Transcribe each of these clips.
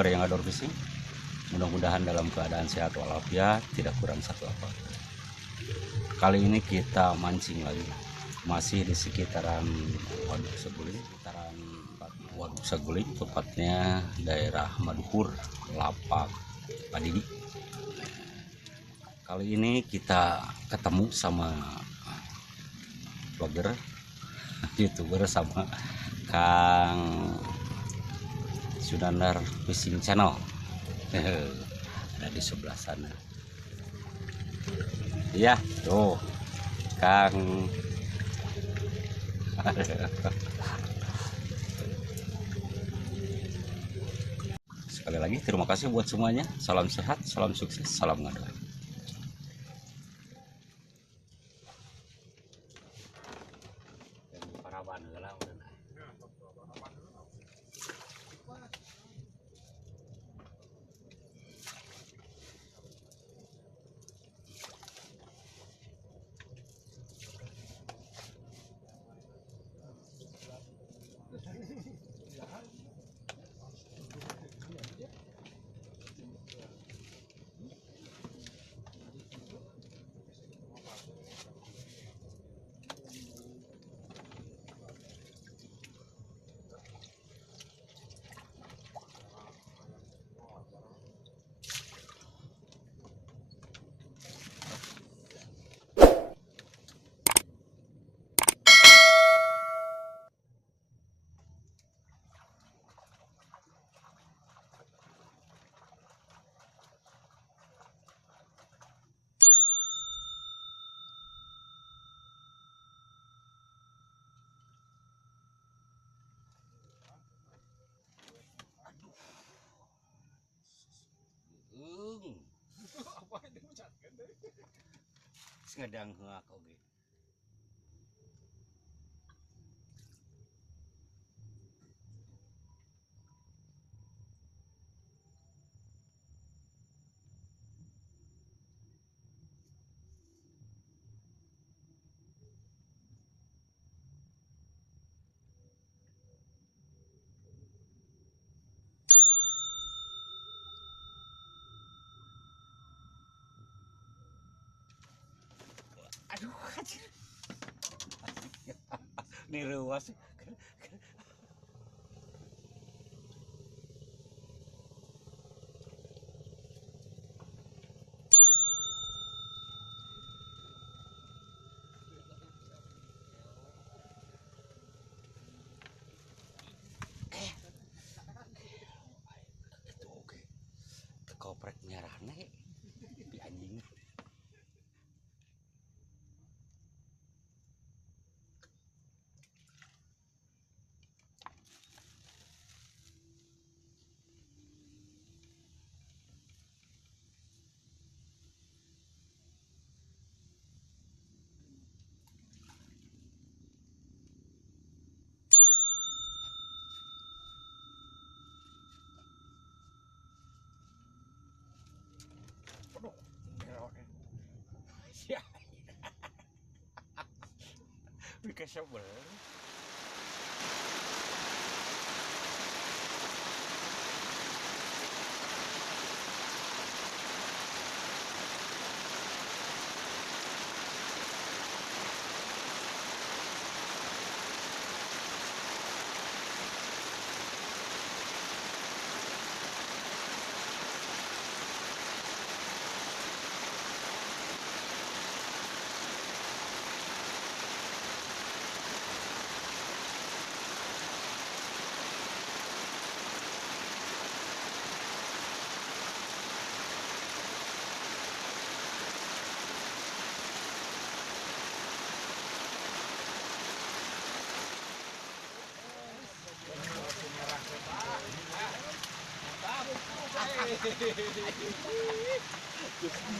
youtuber yang adore fishing. Mudah-mudahan dalam keadaan sehat walafiat, tidak kurang satu apa. Kali ini kita mancing lagi, masih di sekitaran Waduk Saguling, tepatnya daerah Madukur, Lapak Padidi. Kali ini kita ketemu sama vlogger, youtuber, sama Kang Sunandar Fishing Channel. Ada di sebelah sana. Iya, tuh Kang. Sekali lagi terima kasih buat semuanya. Salam sehat, salam sukses, salam ngadu. Ngedang aku oge. Aduh, ini ruas. Itu oke. Koprek nyarahna di anjing. Ya, bikin sebel.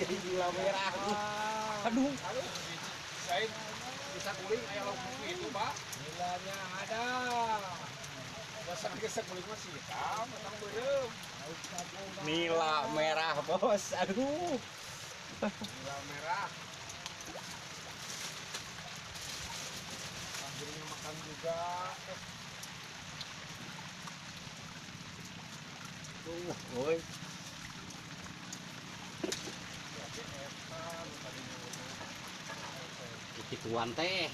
Gila merah. Aduh. Saya bisa kuling kayak lombok itu, Pak. Nilainya ada. Dasar gesek kuling masih hitam, matang berem. Nila merah, Bos. Aduh. Nila merah. Sambilnya makan juga. Woi. Iki tuan teh.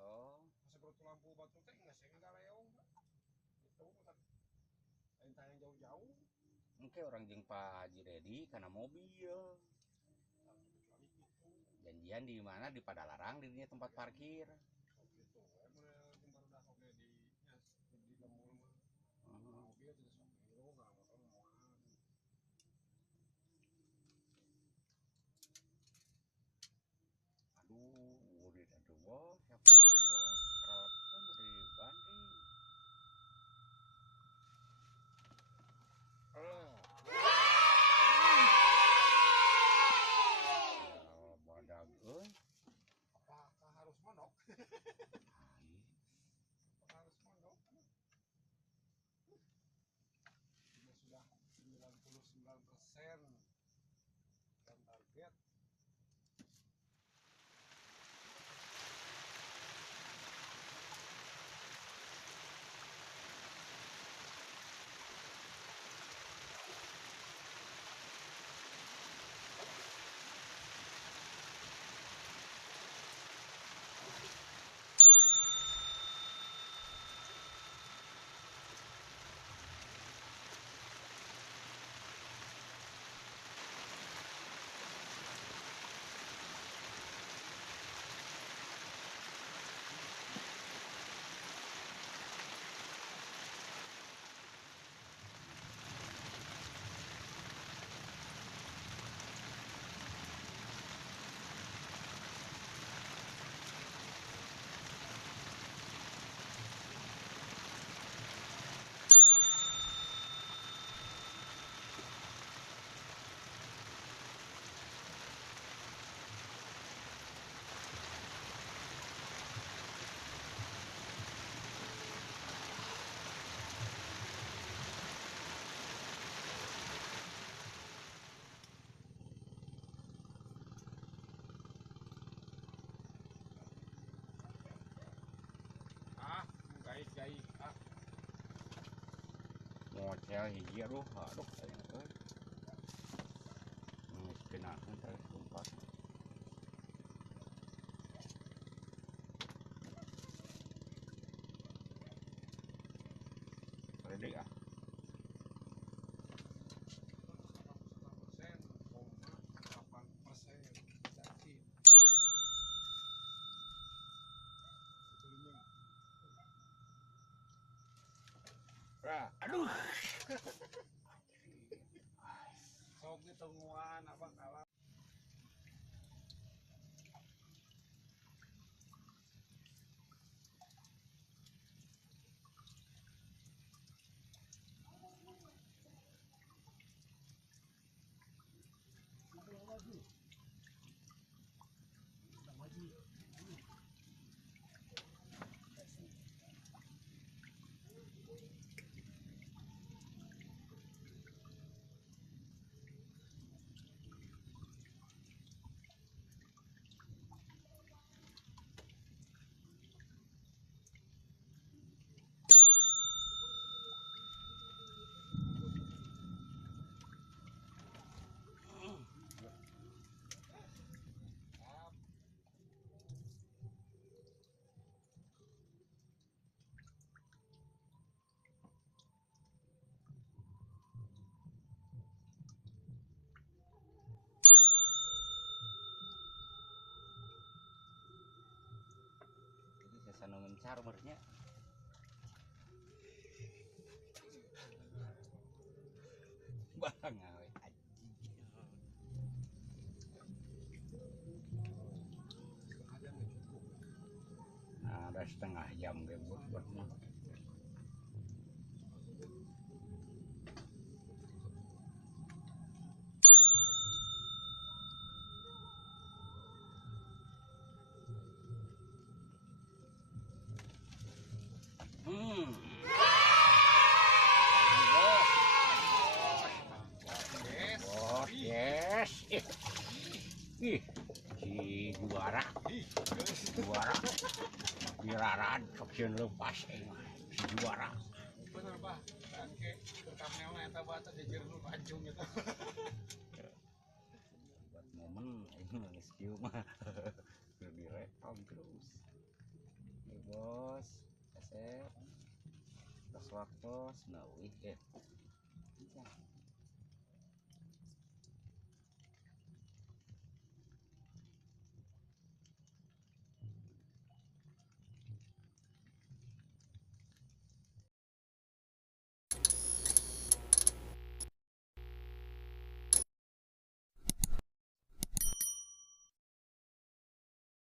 Oh, Masa berarti lampu batu teh nggak saya nggak leong. Itu kan tanya jauh-jauh. mungkin orang jeung Pak Haji Redi karena mobil. Kecuali itu. Janjian di mana di Padalarang dirinya tempat parkir. Gitu. Baru dah oke di lembur mah. Hmm. Mobil tidak sampai lo nggak motor mau. Aduh, udah aduh bos, siapa yang can bos? Keralepan udah dibanding. Kalau badag, Apakah harus monok? Ai, Apakah harus monok? Ini sudah 99% dan target. Gaib ngocel hiji aduh, sayang euy. Kena teh sumpah. Redi ah. 8%, jadi Aduh. sok ditungguan apa kalah. Jadi saya sana mencar bernya. Bang awe anjing. setengah jam deh buat Yes. oh yes ih si juara juara dirarad option lepas si juara Bener bah. Oke. Thumbnail eta bata jejer nu pancung gitu. buat momen ini nangis kieu mah direkam terus nih bos kasep tas waktu nah wih